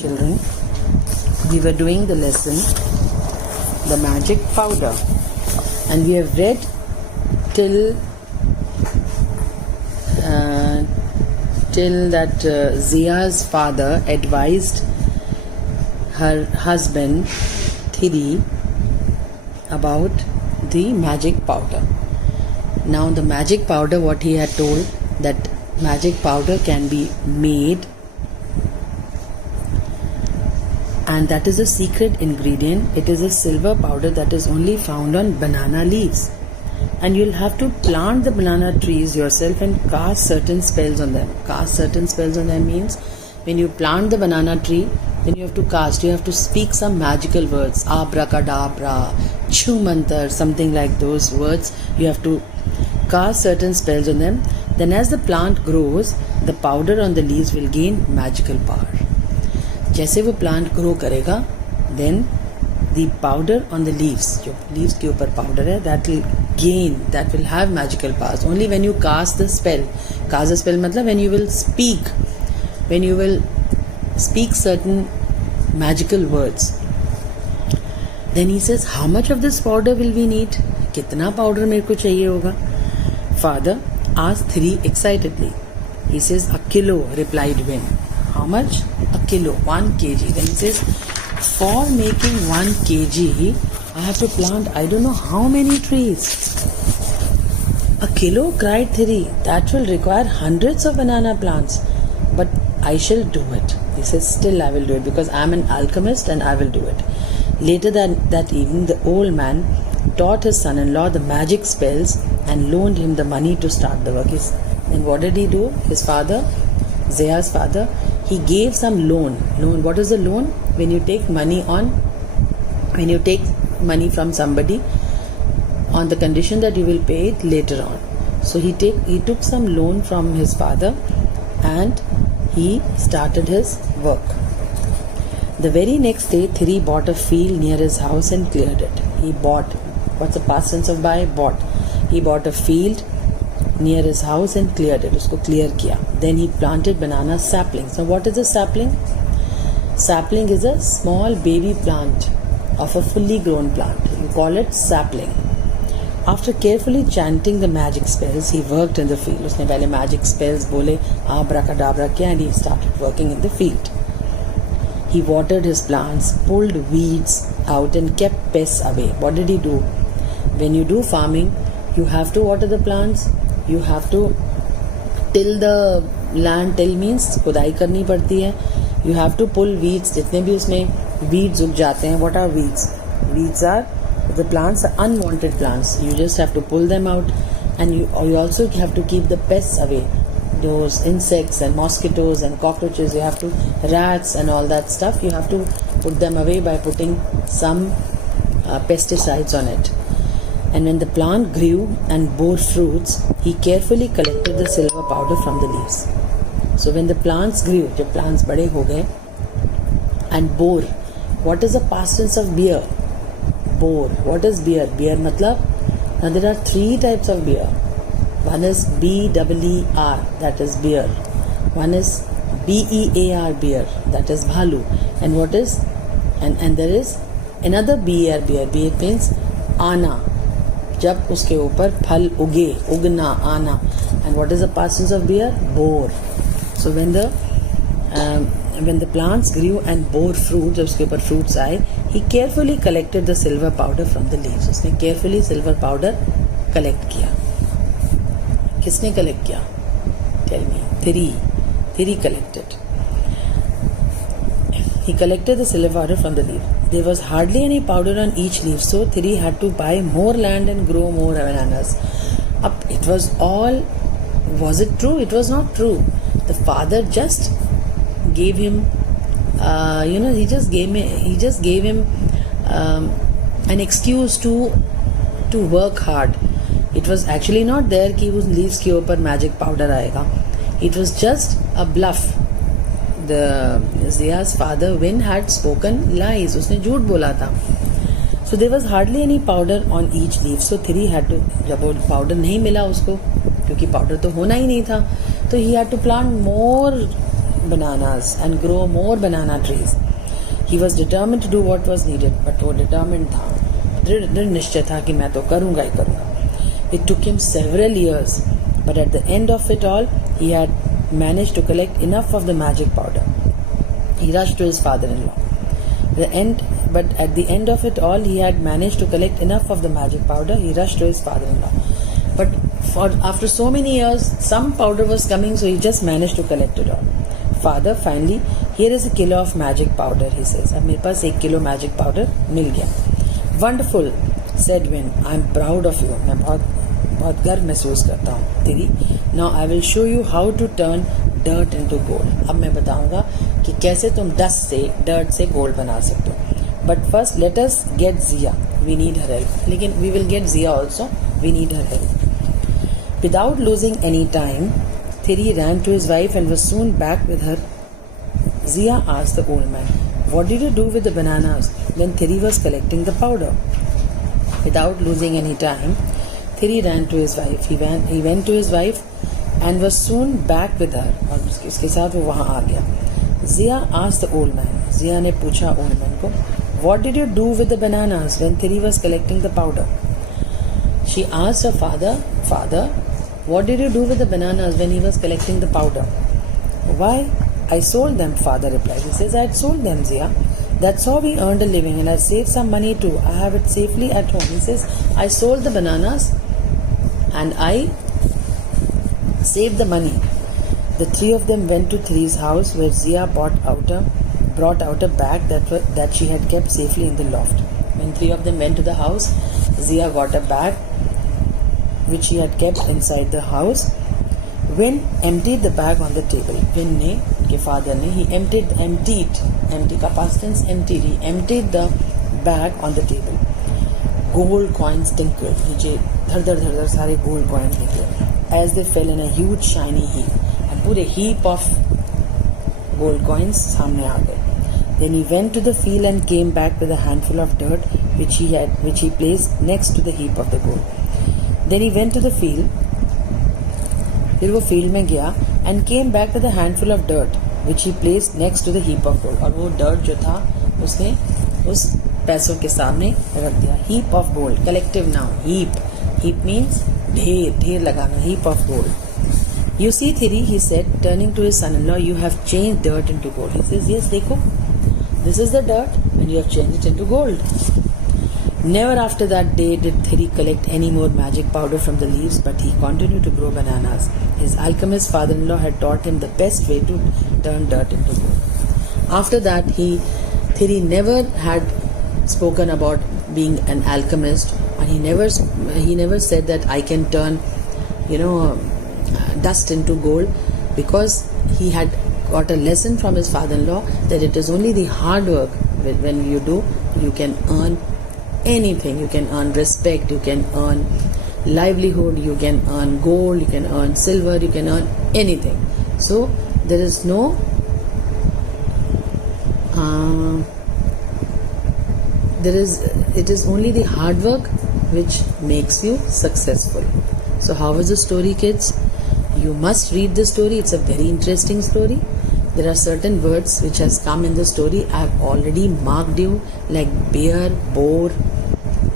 Children, we were doing the lesson, the magic powder, and we have read till that Zia's father advised her husband Thiri about the magic powder. Now the magic powder, what he had told, that magic powder can be made, and that is a secret ingredient. It is a silver powder that is only found on banana leaves, and you'll have to plant the banana trees yourself and cast certain spells on them. Cast certain spells on them means when you plant the banana tree, then you have to speak some magical words, abracadabra, chumantar, something like those words. You have to cast certain spells on them. Then as the plant grows, the powder on the leaves will gain magical power. जैसे वो plant grow करेगा, then the powder on the leaves, जो leaves के ऊपर powder है, that will have magical powers only when you cast the spell. Cast the spell मतलब when you will speak certain magical words. Then he says, how much of this powder will we need? कितना powder मेरे को चाहिए होगा? Father asked Thiri excitedly. He says, a kilo, replied Win. How much? A kilo, 1 kg. Then he says, for making 1 kg, I have to plant I don't know how many trees. A kilo, cried Thiri. That will require hundreds of banana plants. But I shall do it. He says, still I will do it because I am an alchemist and I will do it. Later that evening, the old man taught his son-in-law the magic spells and loaned him the money to start the work. And what did he do? His father, Zia's father, he gave some loan. What is a loan? When you take money from somebody on the condition that you will pay it later on. So he took some loan from his father and he started his work. The very next day, Thiri bought a field near his house and cleared it. He bought. What's the past tense of buy? Bought. He bought a field near his house and cleared it. Usko clear kiya. Then he planted banana saplings. Now what is a sapling? Sapling is a small baby plant of a fully grown plant. You call it sapling. After carefully chanting the magic spells, he worked in the field. Usne pehle magic spells bole, abracadabra kiya, and he started working in the field. He watered his plants, pulled weeds out and kept pests away. What did he do? When you do farming, you have to water the plants, you have to till the land. Till means खुदाई करनी पड़ती है. You have to pull weeds. जितने भी उसमें weeds उग जाते हैं. What are weeds? Weeds are the plants, are unwanted plants. You just have to pull them out, and you also have to keep the pests away. Those insects and mosquitoes and cockroaches, you have to, rats and all that stuff, you have to put them away by putting some pesticides on it. And when the plant grew and bore fruits, he carefully collected the silver powder from the leaves. So when the plants grew, the plants bade ho gaye and bore. What is the past tense of beer? Bore. What is beer? Beer matlab, now there are 3 types of beer. One is B-E-E-R, that is beer. One is B-E-A-R, beer, that is bhalu. And what is, and there is another B-E-R, beer. Beer means आना, जब उसके ऊपर फल उगे, उगना, आना. And what is the past tense of beer? Bore. So when the plants grew and bore fruit, जब उसके ऊपर fruits आए, he carefully collected the silver powder from the leaves. उसने carefully silver powder collect किया. किसने collect किया? Tell me. Thiri collected. He collected the silver powder from the leaf. There was hardly any powder on each leaf, so Thiri had to buy more land and grow more bananas. It was all. Was it true? It was not true. The father just gave him, he just gave him an excuse to work hard. It was actually not there कि उस leaves के ऊपर magic powder आएगा. It was just a bluff. Zia's father, Win, had spoken lies. उसने झूठ बोला था. So there was hardly any powder on each leaf. So Thiri had to, जब वो powder नहीं मिला उसको, क्योंकि powder तो होना ही नहीं था, तो he had to plant more bananas and grow more banana trees. He was determined to do what was needed, but वो determined था, दृढ़ निश्चय था कि मैं तो करूँगा ही करूँगा. It took him several years, but at the end of it all, he had managed to collect enough of the magic powder. He rushed to his father-in-law. But at the end of it all, he had managed to collect enough of the magic powder. He rushed to his father-in-law. But after so many years, some powder was coming, so he just managed to collect it all. Father, finally, here is a kilo of magic powder, he says. अब मेरे पास 1 kilo magic powder मिल गया. Wonderful, said Win. I'm proud of you. मैं बहुत गर्व महसूस करता हूँ तेरी. Now I will show you how to turn dirt into gold. अब मैं बताऊंगा कि कैसे तुम dirt से gold बना सकते हो. But first let us get Zia. We need her help. लेकिन we will get Zia also. We need her help. Without losing any time, Thiri ran to his wife and was soon back with her. Zia asked the old man, "What did you do with the bananas when Thiri was collecting the powder?" Without losing any time, Thiri ran to his wife. He went to his wife and was soon back with her. और उसके साथ वो वहाँ आ गया. Zia asked the old man. Zia ने पूछा old man को, "What did you do with the bananas when Thiri was collecting the powder?" She asked her father, "Father, what did you do with the bananas when he was collecting the powder?" "Why, I sold them," father replied. He says, "I had sold them, Zia. That's how we earned a living, and I saved some money too. I have it safely at home." He says, "I sold the bananas and I saved the money." The three of them went to Thiri's house, where Zia brought out a bag that she had kept safely in the loft. When three of them went to the house, Zia got a bag which she had kept inside the house. Win emptied the bag on the table. Win ने के father ने he emptied का past tense emptied. He emptied the bag on the table. Gold coins tinkled. नीचे धर सारे gold coins निकले as they fell in a huge shiny heap. And पूरे heap of gold coins सामने आ गए. Then he went to the field and came back with a handful of dirt which he placed next to the heap of the gold. Then he went to the field. फिर वो field में गया and came back with a handful of dirt which he placed next to the heap of gold. और वो dirt जो था उसने उस पैसों के सामने रख दिया. Heap of gold, collective noun. Heap means ढेर लगाना. Heap of gold. "You see, Thiri," he said, turning to his son-in-law, "you have changed dirt into gold." He says, "Yes, देखो, this is the dirt and you have changed it into gold." Never after that day did Thiri collect any more magic powder from the leaves, but he continued to grow bananas. His alchemist father-in-law had taught him the best way to turn dirt into gold. After that, Thiri never had spoken about being an alchemist, and he never said that I can turn, dust into gold, because he had got a lesson from his father-in-law that it is only the hard work when you do, you can earn anything. You can earn respect, you can earn livelihood, you can earn gold, you can earn silver, you can earn anything. So there is no it is only the hard work which makes you successful. So how was the story, kids? You must read the story. It's a very interesting story. There are certain words which has come in the story. I have already marked you, like bear, boar,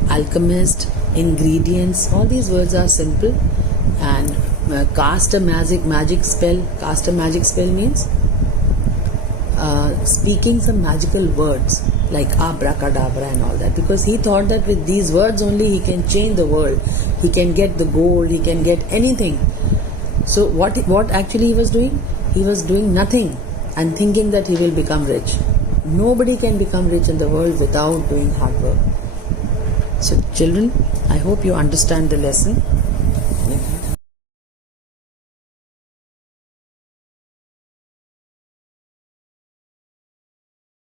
alchemist, ingredients. All these words are simple. And cast a magic spell. Cast a magic spell means speaking some magical words like abracadabra and all that, because he thought that with these words only he can change the world. He can get the gold, he can get anything. So what actually he was doing? He was doing nothing and thinking that he will become rich. Nobody can become rich in the world without doing hard work. So children, I hope you understand the lesson.